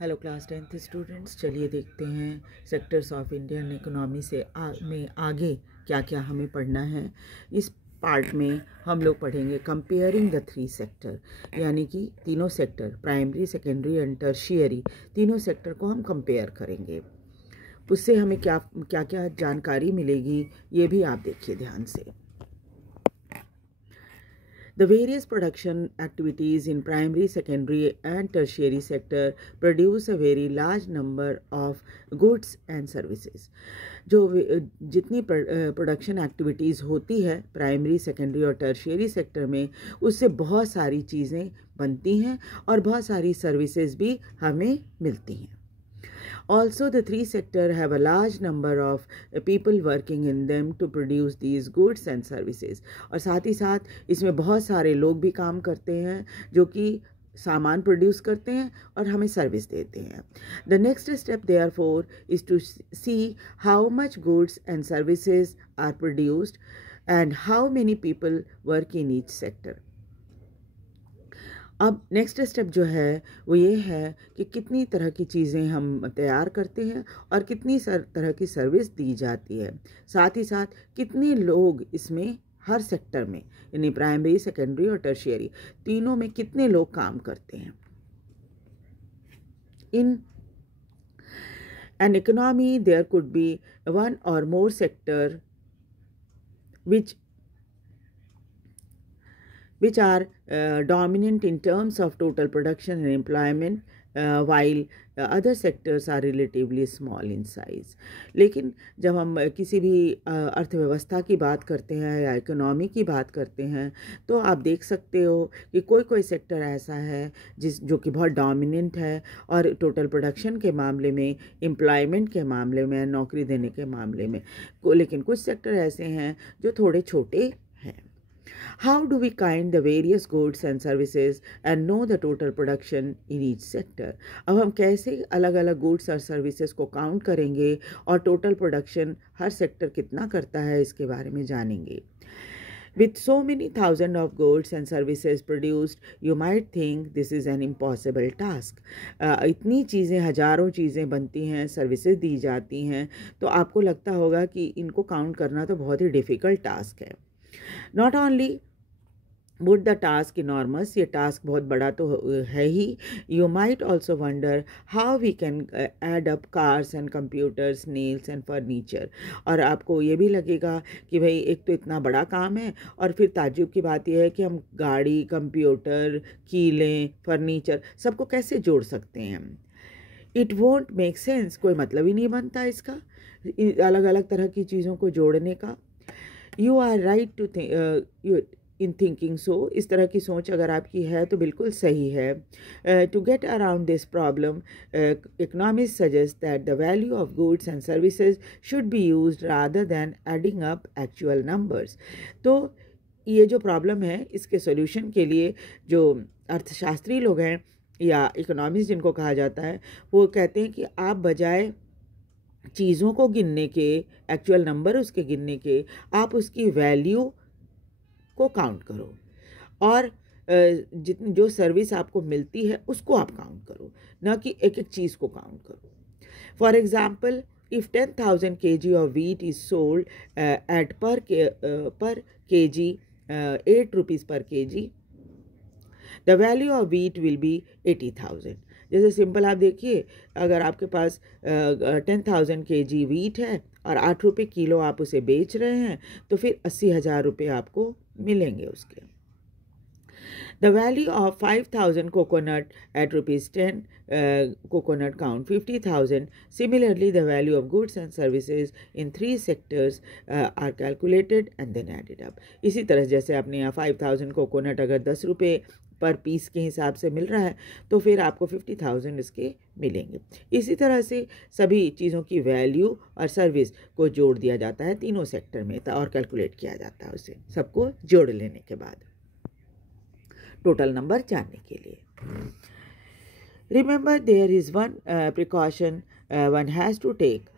Hello class 10th students, चलिए देखते हैं सेक्टर्स ऑफ इंडियन इकोनॉमी में आगे क्या क्या हमें पढ़ना है। इस पार्ट में हम लोग पढ़ेंगे कंपेयरिंग द थ्री सेक्टर, यानी कि तीनों sector primary, secondary and tertiary, तीनों सेक्टर को हम कंपेयर करेंगे। उससे हमें क्या क्या क्या जानकारी मिलेगी ये भी आप देखिए ध्यान से। The various production activities in primary, secondary and tertiary sector produce a very large number of goods and services. जो जितनी प्रोडक्शन एक्टिविटीज़ होती है प्राइमरी, सेकेंडरी और टर्शियरी सेक्टर में, उससे बहुत सारी चीज़ें बनती हैं और बहुत सारी सर्विसेज भी हमें मिलती हैं। Also, the three sectors have a large number of people working in them to produce these goods and services. और साथ ही साथ इसमें बहुत सारे लोग भी काम करते हैं जो कि सामान प्रोड्यूस करते हैं और हमें सर्विस देते हैं। The next step therefore is to see how much goods and services are produced and how many people work in each sector. अब नेक्स्ट स्टेप जो है वो ये है कि कितनी तरह की चीज़ें हम तैयार करते हैं और कितनी तरह की सर्विस दी जाती है, साथ ही साथ कितने लोग इसमें हर सेक्टर में, यानी प्राइमरी, सेकेंडरी और टर्शियरी तीनों में कितने लोग काम करते हैं। In an economy there could be one or more sector which are dominant in terms of total production and employment, while other sectors are relatively small in size. लेकिन जब हम किसी भी अर्थव्यवस्था की बात करते हैं या इकोनॉमी की बात करते हैं तो आप देख सकते हो कि कोई कोई सेक्टर ऐसा है जो कि बहुत डोमिनेंट है और टोटल प्रोडक्शन के मामले में, एम्प्लॉयमेंट के मामले में, नौकरी देने के मामले में, लेकिन कुछ सेक्टर ऐसे हैं जो थोड़े छोटे हैं। How do we count the various goods and services and know the total production in each sector? अब हम कैसे अलग अलग गुड्स और सर्विसेज को काउंट करेंगे और टोटल प्रोडक्शन हर सेक्टर कितना करता है इसके बारे में जानेंगे। With so many thousands of goods and services produced, you might think this is an impossible task. इतनी चीज़ें, हजारों चीज़ें बनती हैं, सर्विसेज दी जाती हैं, तो आपको लगता होगा कि इनको काउंट करना तो बहुत ही डिफ़िकल्ट टास्क है। Not only would the task enormous, ये टास्क बहुत बड़ा तो है ही, you might also wonder how we can add up cars and computers, nails and furniture. और आपको ये भी लगेगा कि भाई एक तो इतना बड़ा काम है और फिर ताज्जुब की बात यह है कि हम गाड़ी, कंप्यूटर, कीलें, फर्नीचर सबको कैसे जोड़ सकते हैं। It won't make sense, कोई मतलब ही नहीं बनता इसका, अलग अलग तरह की चीज़ों को जोड़ने का। You are right to think in thinking so. इस तरह की सोच अगर आपकी है तो बिल्कुल सही है। To get around this problem, economists suggest that the value of goods and services should be used rather than adding up actual numbers. तो ये जो प्रॉब्लम है इसके सॉल्यूशन के लिए जो अर्थशास्त्री लोग हैं या इकोनॉमिस्ट जिनको कहा जाता है, वो कहते हैं कि आप बजाय चीज़ों को गिनने के, एक्चुअल नंबर उसके गिनने के, आप उसकी वैल्यू को काउंट करो और जितनी जो सर्विस आपको मिलती है उसको आप काउंट करो, ना कि एक एक चीज़ को काउंट करो। For example, if 10,000 kg of wheat is sold at per kg 8 rupees per kg, the value of wheat will be 80,000. जैसे सिंपल आप देखिए, अगर आपके पास 10,000 kg वीट है और 8 रुपये किलो आप उसे बेच रहे हैं तो फिर 80,000 रुपये आपको मिलेंगे उसके। The value of 5,000 coconut at ₹10, coconut count 50,000. Similarly, the value of goods and services in three sectors are calculated and then added up. इसी तरह जैसे आपने यहाँ 5,000 कोकोनट अगर 10 रुपये पर पीस के हिसाब से मिल रहा है तो फिर आपको 50,000 इसके मिलेंगे। इसी तरह से सभी चीज़ों की वैल्यू और सर्विस को जोड़ दिया जाता है तीनों सेक्टर में और कैलकुलेट किया जाता है उसे, सबको जोड़ लेने के बाद टोटल नंबर जानने के लिए। Remember, there is one precaution one has to take.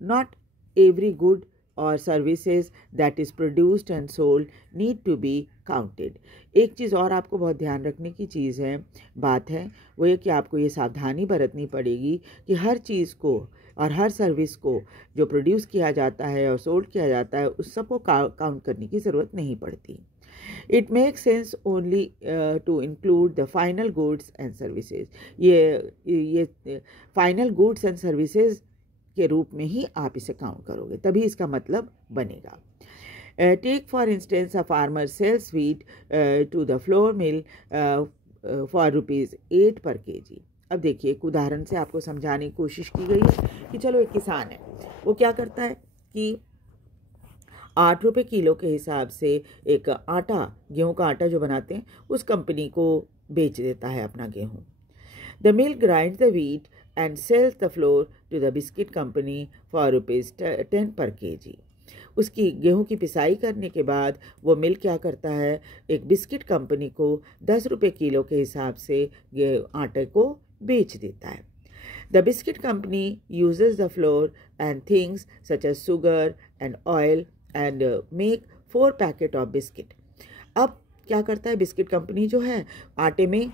Not every good or services that is produced and sold need to be counted. एक चीज़ और आपको बहुत ध्यान रखने की चीज़ है, बात है, वो ये कि आपको ये सावधानी बरतनी पड़ेगी कि हर चीज़ को और हर सर्विस को जो प्रोड्यूस किया जाता है और सोल्ड किया जाता है उस सबको काउंट करने की ज़रूरत नहीं पड़ती. It makes sense only to include the final goods and services. ये final goods and services के रूप में ही आप इसे काउंट करोगे, तभी इसका मतलब बनेगा. Take for instance a farmer sells wheat to the flour mill for ₹8 per kg. अब देखिए एक उदाहरण से आपको समझाने की कोशिश की गई है कि चलो एक किसान है, वो क्या करता है कि 8 रुपये किलो के हिसाब से एक आटा, गेहूं का आटा जो बनाते हैं, उस कंपनी को बेच देता है अपना गेहूं. The mill grind the wheat and sells the flour to the biscuit company for ₹10 पर kg. उसकी गेहूं की पिसाई करने के बाद वो मिल क्या करता है, एक बिस्किट कंपनी को 10 रुपये किलो के हिसाब से आटे को बेच देता है. The biscuit company uses the flour and things such as sugar and oil and make 4 packet of biscuit. अब क्या करता है बिस्किट कंपनी जो है, आटे में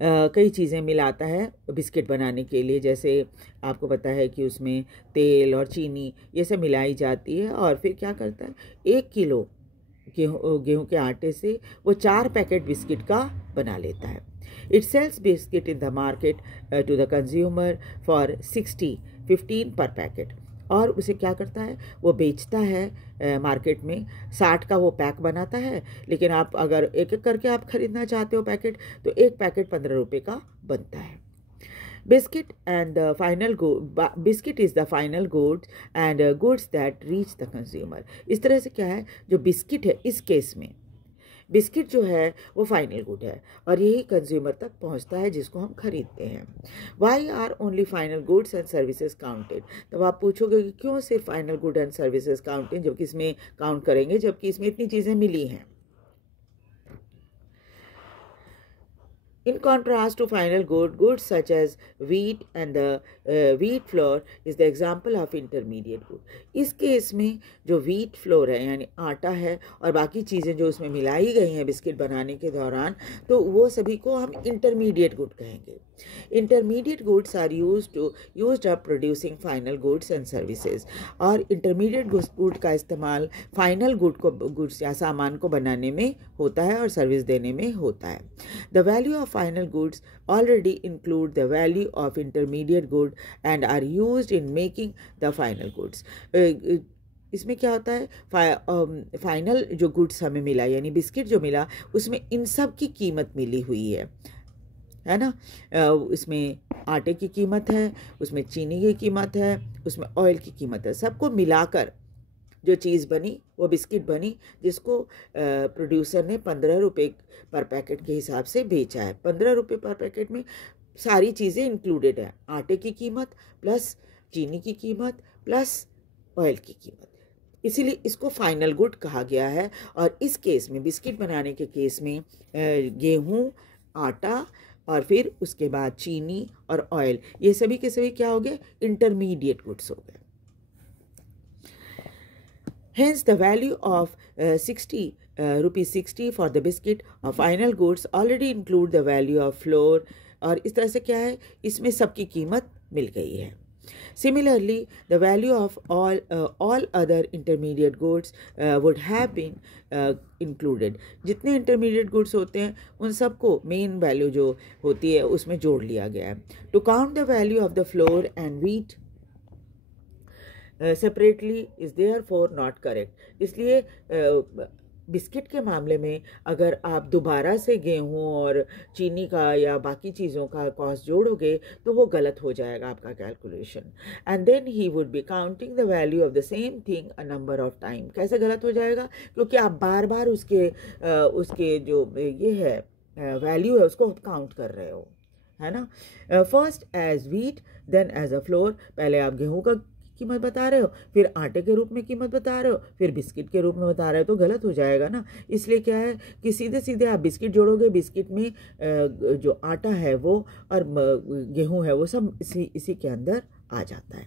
कई चीज़ें मिलाता है बिस्किट बनाने के लिए. जैसे आपको पता है कि उसमें तेल और चीनी ये सब मिलाई जाती है, और फिर क्या करता है 1 किलो गेहूं के आटे से वो 4 पैकेट बिस्किट का बना लेता है. It sells biscuit in the market to the consumer for 15 per packet. और उसे क्या करता है, वो बेचता है मार्केट में, 60 का वो पैक बनाता है. लेकिन आप अगर एक एक करके आप खरीदना चाहते हो पैकेट, तो एक पैकेट 15 रुपये का बनता है. Biscuit is the final goods and goods that reach the consumer. इस तरह से क्या है, जो बिस्किट है, इस केस में बिस्किट जो है वो फाइनल गुड है और यही कंज्यूमर तक पहुंचता है जिसको हम खरीदते हैं. Why are only final goods and services counted. तो आप पूछोगे कि क्यों सिर्फ final good and services counted, जबकि इसमें काउंट करेंगे जबकि इसमें इतनी चीज़ें मिली हैं. In contrast to final goods such as wheat and the wheat flour is the example of intermediate good. इस केस में जो wheat flour है यानी आटा है और बाकी चीज़ें जो उसमें मिलाई गई हैं बिस्किट बनाने के दौरान, तो वो सभी को हम intermediate good कहेंगे. Intermediate goods are used up producing final goods and services. और intermediate good का इस्तेमाल final goods या सामान को बनाने में होता है और सर्विस देने में होता है. The value of final goods already include the value of intermediate good and are used in making the final goods. इसमें क्या होता है, फाइनल जो गुड्स हमें मिला यानी बिस्किट जो मिला, उसमें इन सब की कीमत मिली हुई है ना. इसमें आटे की कीमत है, उसमें चीनी की कीमत है, उसमें ऑयल की कीमत है. सबको मिलाकर जो चीज़ बनी वो बिस्किट बनी, जिसको प्रोड्यूसर ने 15 रुपये पर पैकेट के हिसाब से बेचा है. 15 रुपये पर पैकेट में सारी चीज़ें इंक्लूडेड है, आटे की कीमत प्लस चीनी की कीमत प्लस ऑयल की कीमत. इसीलिए इसको फाइनल गुड कहा गया है. और इस केस में बिस्किट बनाने के केस में गेहूँ, आटा और फिर उसके बाद चीनी और ऑयल, ये सभी के सभी क्या हो गए, इंटरमीडिएट गुड्स हो गए. Hence, the value of ₹60 for the biscuit or final goods already include the value of flour. और इस तरह से क्या है, इसमें सबकी कीमत मिल गई है. Similarly, the value of all other intermediate goods would have been included. जितने intermediate goods होते हैं उन सबको मेन वैल्यू जो होती है उसमें जोड़ लिया गया है. To count the value of the flour and wheat separately is therefore not correct. इसलिए बिस्किट के मामले में अगर आप दोबारा से गेहूं और चीनी का या बाकी चीज़ों का कॉस्ट जोड़ोगे तो वो गलत हो जाएगा आपका calculation. And then he would be counting the value of the same thing a number of time. कैसे गलत हो जाएगा, क्योंकि आप बार बार उसके जो ये है वैल्यू है उसको काउंट कर रहे हो, है ना. First as wheat then as a flour. पहले आप गेहूँ का कीमत बता रहे हो, फिर आटे के रूप में कीमत बता रहे हो, फिर बिस्किट के रूप में बता रहे हो, तो गलत हो जाएगा ना. इसलिए क्या है कि सीधे सीधे आप बिस्किट जोड़ोगे, बिस्किट में जो आटा है वो और गेहूं है वो सब इसी के अंदर आ जाता है.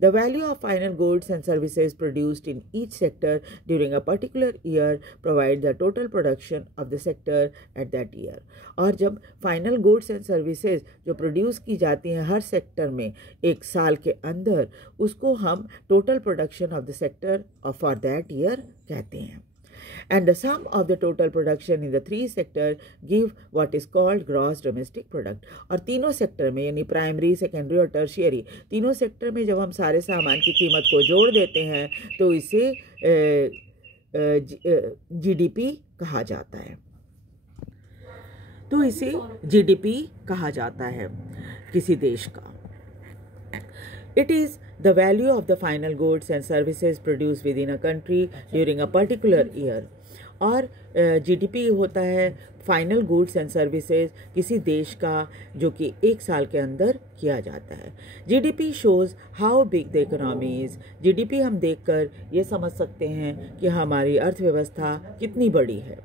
The value of final goods and services produced in each sector during a particular year provides the total production of the sector at that year. और जब फाइनल गुड्स एंड सर्विसेज जो प्रोड्यूस की जाती हैं हर सेक्टर में एक साल के अंदर, उसको हम total production of the sector for that year कहते हैं. And the sum of the total production in the three sector give what is called gross domestic product. और तीनों सेक्टर में यानी प्राइमरी, सेकेंडरी और टर्शियरी, तीनों सेक्टर में जब हम सारे सामान की कीमत को जोड़ देते हैं तो इसे जीडीपी कहा जाता है. तो इसे जीडीपी कहा जाता है किसी देश का. It is the value of the final goods and services produced within a country during a particular year. और जीडीपी होता है फाइनल गुड्स एंड सर्विसेज किसी देश का जो कि एक साल के अंदर किया जाता है. GDP shows how big the economy is. GDP हम देखकर ये समझ सकते हैं कि हमारी अर्थव्यवस्था कितनी बड़ी है.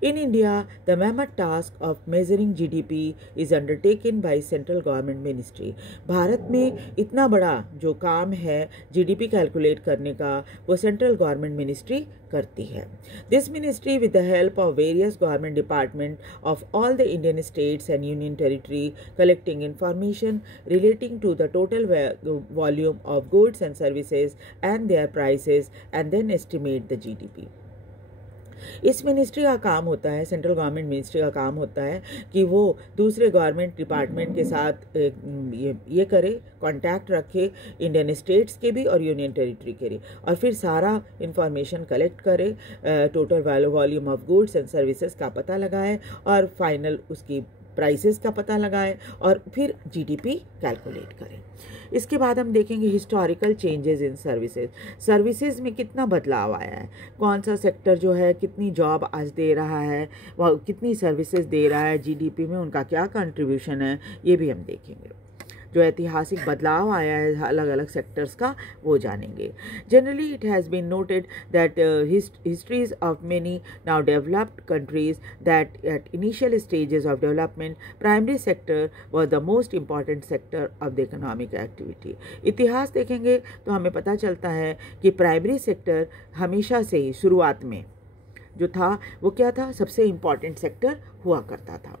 In India, the mammoth task of measuring GDP is undertaken by central government ministry. Bharat में इतना बड़ा जो काम है जीडीपी कैलकुलेट करने का वो सेंट्रल गवर्नमेंट मिनिस्ट्री करती है. This ministry with the help of various government departments of all the Indian states and union territory collecting information relating to the total volume of goods and services and their prices and then estimate the GDP. इस ministry का काम होता है, central government ministry का काम होता है कि वो दूसरे गवर्नमेंट डिपार्टमेंट के साथ ये करे, कांटेक्ट रखे इंडियन स्टेट्स के भी और यूनियन टेरिटरी के भी, और फिर सारा इंफॉर्मेशन कलेक्ट करे, total volume of goods and services का पता लगाए और फाइनल उसकी प्राइसेस का पता लगाए और फिर जीडीपी कैलकुलेट करें. इसके बाद हम देखेंगे historical changes in services. Services में कितना बदलाव आया है, कौन सा सेक्टर जो है कितनी जॉब आज दे रहा है, वह कितनी सर्विसेज दे रहा है जीडीपी में, उनका क्या कंट्रीब्यूशन है, ये भी हम देखेंगे. जो ऐतिहासिक बदलाव आया है अलग अलग सेक्टर्स का वो जानेंगे. Generally it has been noted that histories of many now developed countries that at initial stages of development primary sector was the most important sector of the economic activity. इतिहास देखेंगे तो हमें पता चलता है कि प्राइमरी सेक्टर हमेशा से ही शुरुआत में जो था वो क्या था, सबसे इम्पॉर्टेंट सेक्टर हुआ करता था.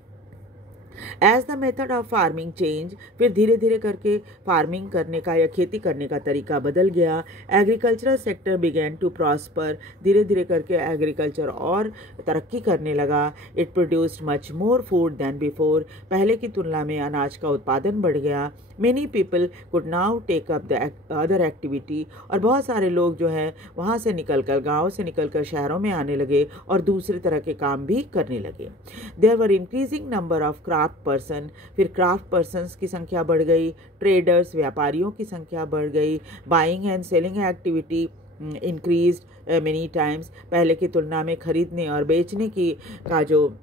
As the method of farming change, फिर धीरे धीरे करके फार्मिंग करने का या खेती करने का तरीका बदल गया. Agricultural sector began to prosper, धीरे धीरे करके एग्रीकल्चर और तरक्की करने लगा. It produced much more food than before, पहले की तुलना में अनाज का उत्पादन बढ़ गया. Many people could now take up the other activity, और बहुत सारे लोग जो हैं वहाँ से निकलकर, गाँव से निकलकर शहरों में आने लगे और दूसरे तरह के काम भी करने लगे. There were increasing number of craft person, फिर क्राफ्ट पर्सनस की संख्या बढ़ गई. ट्रेडर्स, व्यापारियों की संख्या बढ़ गई. Buying and selling activity increased many times, पहले की तुलना में खरीदने और बेचने की का जो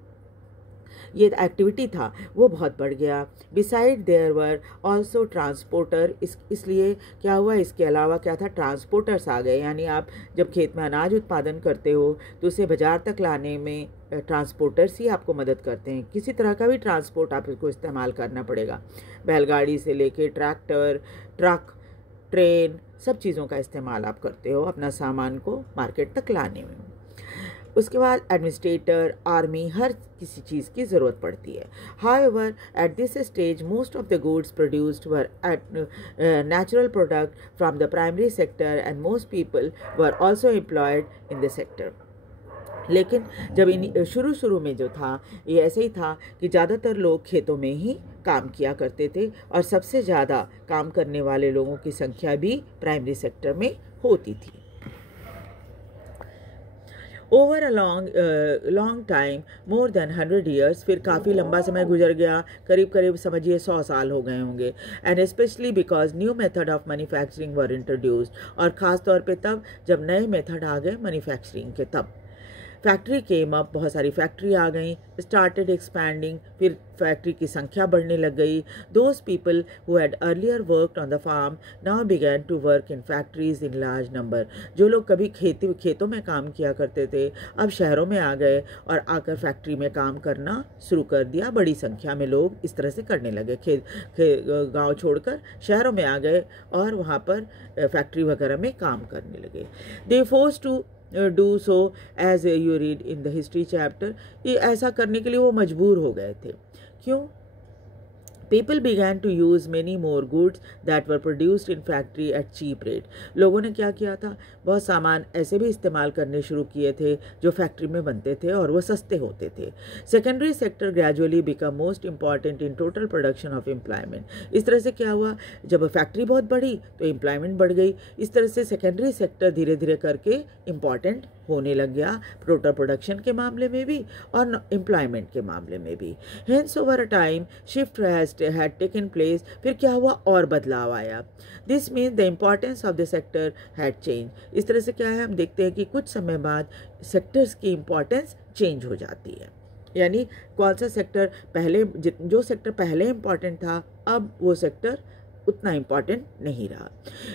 ये एक्टिविटी था वो बहुत बढ़ गया. Beside there were also transporter, इसलिए क्या हुआ, इसके अलावा क्या था, ट्रांसपोर्टर्स आ गए. यानी आप जब खेत में अनाज उत्पादन करते हो तो उसे बाज़ार तक लाने में ट्रांसपोर्टर्स ही आपको मदद करते हैं. किसी तरह का भी ट्रांसपोर्ट आपको इस्तेमाल करना पड़ेगा, बैलगाड़ी से लेके ट्रैक्टर, ट्रक, ट्रेन, सब चीज़ों का इस्तेमाल आप करते हो अपना सामान को मार्केट तक लाने में. उसके बाद एडमिनिस्ट्रेटर, आर्मी, हर किसी चीज़ की ज़रूरत पड़ती है. However at this stage most of the goods produced were natural product from the primary sector and most people were also employed in the sector. लेकिन जब शुरू में जो था ये ऐसे ही था कि ज़्यादातर लोग खेतों में ही काम किया करते थे और सबसे ज़्यादा काम करने वाले लोगों की संख्या भी प्राइमरी सेक्टर में होती थी. Over a long time, more than 100 years, फिर काफ़ी लंबा समय गुजर गया, करीब करीब समझिए 100 साल हो गए होंगे. And specially because new method of manufacturing were introduced, और ख़ास तौर पे तब जब नए मेथड आ गए मैन्युफैक्चरिंग के तब. फैक्ट्री केम अप, बहुत सारी फैक्ट्री आ गई, स्टार्टेड एक्सपैंडिंग, फिर फैक्ट्री की संख्या बढ़ने लग गई। Those people who had earlier worked on the farm now began to work in factories in large number. जो लोग कभी खेतों में काम किया करते थे अब शहरों में आ गए और आकर फैक्ट्री में काम करना शुरू कर दिया। बड़ी संख्या में लोग इस तरह से करने लगे, गांव छोड़कर शहरों में आ गए और वहाँ पर फैक्ट्री वगैरह में काम करने लगे। They force to do so as you read in the history chapter. ये ऐसा करने के लिए वो मजबूर हो गए थे। क्यों? People began to use many more goods that were produced in factory at cheap rate. लोगों ने क्या किया था, बहुत सामान ऐसे भी इस्तेमाल करने शुरू किए थे जो फैक्ट्री में बनते थे और वो सस्ते होते थे। Secondary sector gradually become most important in total production of employment. इस तरह से क्या हुआ, जब फैक्ट्री बहुत बढ़ी तो एम्प्लॉयमेंट बढ़ गई। इस तरह से सेकेंडरी सेक्टर धीरे धीरे करके इम्पॉर्टेंट होने लग गया, टोटल प्रोडक्शन के मामले में भी और एम्प्लॉयमेंट के मामले में भी। Hence over a time shift had taken place. फिर क्या हुआ, और बदलाव आया। This means the importance of the sector had change. इस तरह से क्या है, हम देखते हैं कि कुछ समय बाद सेक्टर्स की इम्पॉर्टेंस चेंज हो जाती है। यानी कौन सा सेक्टर पहले, जो सेक्टर पहले इम्पॉर्टेंट था अब वो सेक्टर उतना इम्पॉर्टेंट नहीं रहा।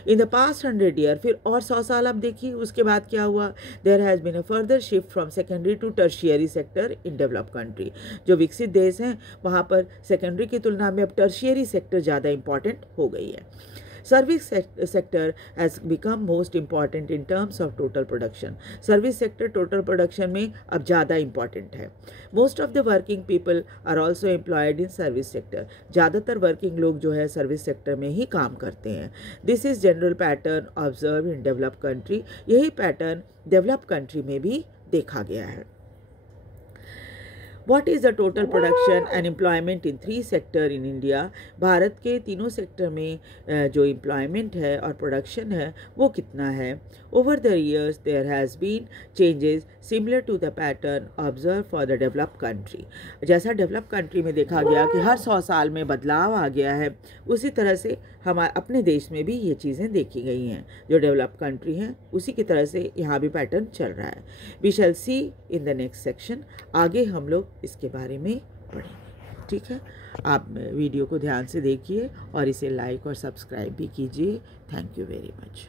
इन द पास्ट 100 ईयर, फिर और 100 साल अब देखिए उसके बाद क्या हुआ। There has been a further shift from secondary to tertiary sector in developed country. जो विकसित देश हैं वहाँ पर सेकेंडरी की तुलना में अब टर्शियरी सेक्टर ज़्यादा इम्पॉर्टेंट हो गई है। Service sector has become most important in terms of total production. Service sector total production में अब ज़्यादा इम्पॉर्टेंट है। Most of the working people are also employed in service sector. ज़्यादातर वर्किंग लोग जो है सर्विस सेक्टर में ही काम करते हैं। This is general pattern observe in developed country. यही पैटर्न डेवलप्ड कंट्री में भी देखा गया है। What is the total production and employment in 3 sector in India? Bharat के तीनों सेक्टर में जो एम्प्लॉयमेंट है और प्रोडक्शन है वो कितना है? Over the years there has been changes similar to the pattern observed for the developed country. जैसा डेवलप्ड कंट्री में देखा गया कि हर 100 साल में बदलाव आ गया है, उसी तरह से हमारे अपने देश में भी ये चीज़ें देखी गई हैं। जो डेवलप्ड कंट्री हैं उसी की तरह से यहाँ भी पैटर्न चल रहा है। We shall see in the next section. आगे हम लोग इसके बारे में पढ़ेंगे। ठीक है, आप वीडियो को ध्यान से देखिए और इसे लाइक और सब्सक्राइब भी कीजिए। Thank you very much.